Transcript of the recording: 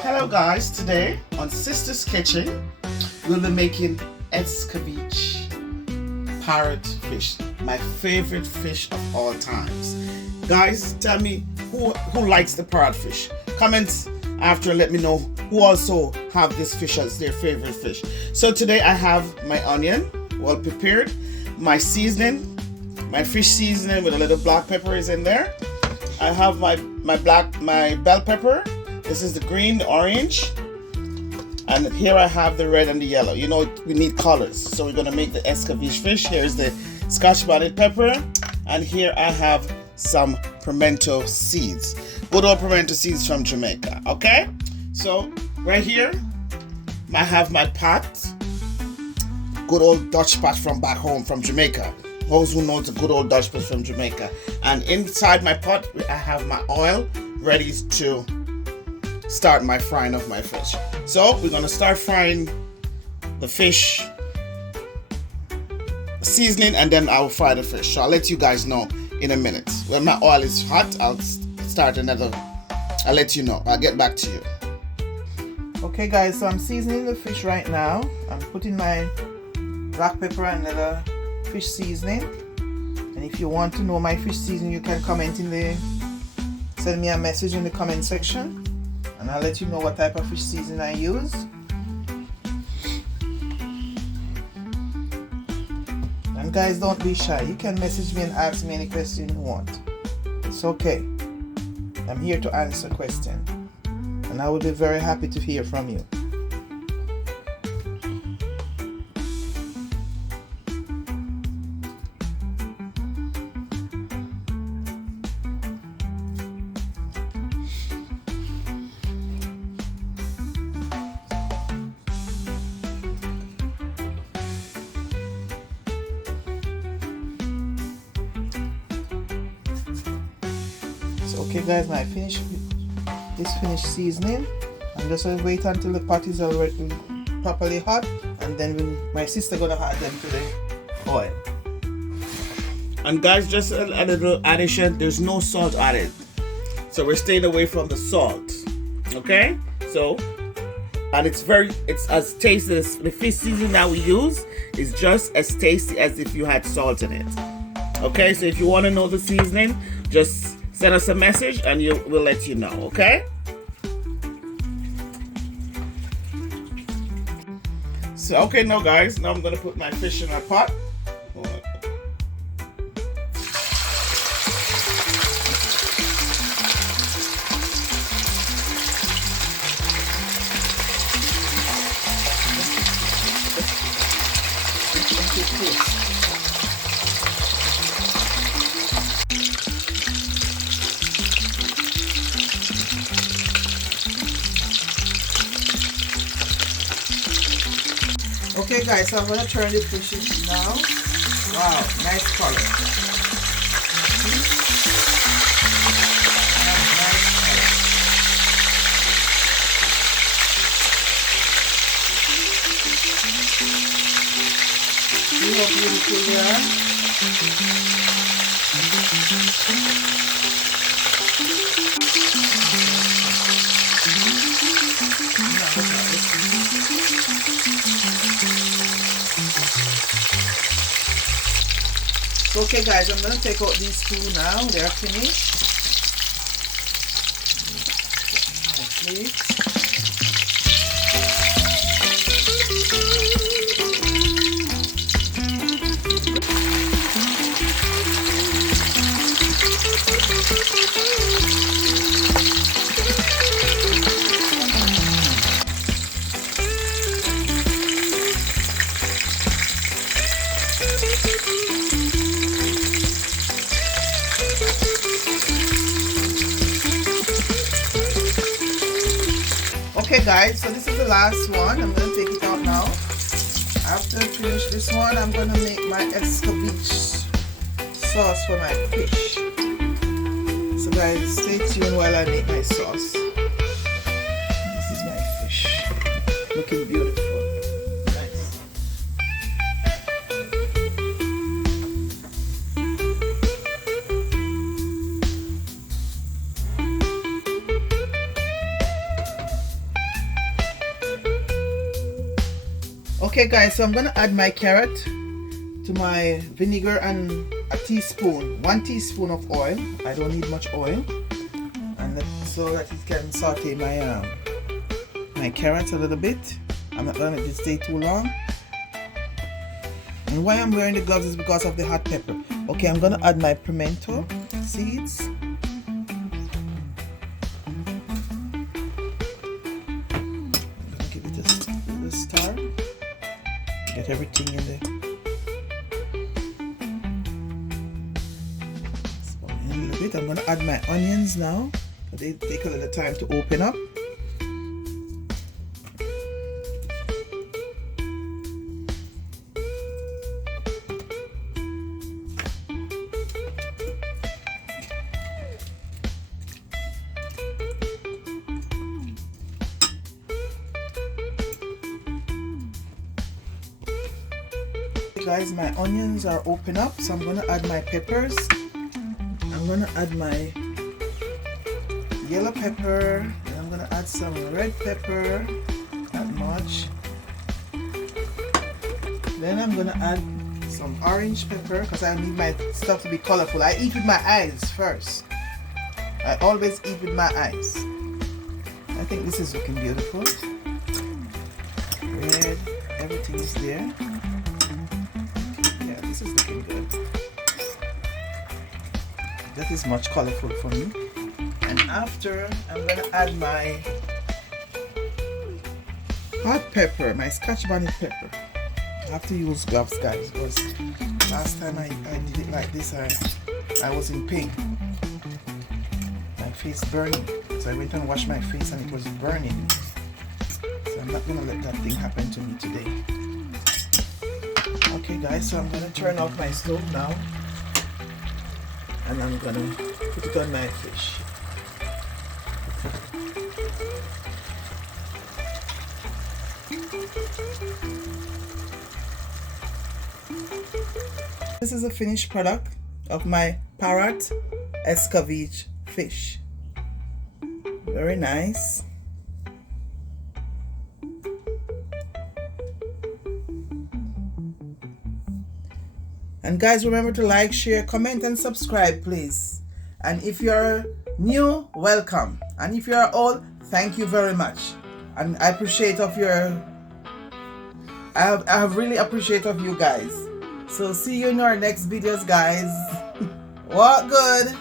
Hello guys, today on Sister's Kitchen we'll be making Escovitch parrot fish, my favorite fish of all times. Guys, tell me who likes the parrot fish. Comments after, let me know who also have this fish as their favorite fish. So today I have my onion well prepared, my seasoning, my fish seasoning with a little black pepper is in there. I have my bell pepper. This is the green, the orange, and here I have the red and the yellow. You know, we need colors, so we're gonna make the Escovitch fish. Here's the Scotch bonnet pepper, and here I have some pimento seeds. Good old pimento seeds from Jamaica, okay? So right here, I have my pot. Good old Dutch pot from back home from Jamaica. Those who know the good old Dutch pot from Jamaica. And inside my pot, I have my oil ready to start my frying of my fish. So we're gonna start frying the fish seasoning, and then I'll fry the fish. So I'll let you guys know in a minute. When my oil is hot, I'll start another. I'll let you know. I'll get back to you. Okay guys, so I'm seasoning the fish right now. I'm putting my black pepper and another fish seasoning. And if you want to know my fish seasoning, you can send me a message in the comment section, and I'll let you know what type of fish seasoning I use. And guys, don't be shy. You can message me and ask me any question you want. It's okay. I'm here to answer questions, and I will be very happy to hear from you. Okay guys, now I finished this finished seasoning. I'm just gonna wait until the pot is already properly hot, and then my sister gonna add them to the oil. And guys, just a little addition, there's no salt added. So we're staying away from the salt. Okay? So, and it's as tasty as the fish seasoning that we use is just as tasty as if you had salt in it. Okay, so if you want to know the seasoning, just send us a message and we'll let you know, okay? So, okay, now guys, now I'm gonna put my fish in a pot. Okay guys, so I'm going to turn the fishes now. Wow, nice color. See how beautiful they are? Okay guys, I'm going to take out these two now. They're finished. Okay guys, so this is the last one. I'm going to take it out now. After I finish this one, I'm going to make my Escovitch sauce for my fish. So guys, stay tuned while I make my sauce. This is my fish. Looking beautiful. Nice. Okay guys, so I'm gonna add my carrot to my vinegar and a teaspoon, 1 teaspoon of oil. I don't need much oil, and so that it can saute my my carrots a little bit. I'm not gonna let it stay too long. And why I'm wearing the gloves is because of the hot pepper. Okay, I'm gonna add my pimento seeds. I'm gonna give it a stir. Get everything in there. A little bit. I'm gonna add my onions now. They take a little time to open up. Guys, my onions are open up, so I'm gonna add my peppers. I'm gonna add my yellow pepper, and I'm gonna add some red pepper, not much. Then I'm gonna add some orange pepper because I need my stuff to be colorful. I eat with my eyes first. I always eat with my eyes. I think this is looking beautiful. Red, everything is there. This is looking good. That is much colorful for me. And after, I'm gonna add my hot pepper, my Scotch bonnet pepper. I have to use gloves, guys, because last time I did it like this, I was in pain. My face burning. So I went and washed my face and it was burning. So I'm not gonna let that thing happen to me today. Okay guys, so I'm gonna turn off my stove now, and I'm gonna put it on my fish. This is a finished product of my Parrot Escovitch fish. Very nice. And guys, remember to like, share, comment, and subscribe, please. And if you're new, welcome. And if you're old, thank you very much. And I appreciate of your, I have really appreciate of you guys. So see you in our next videos, guys. What good?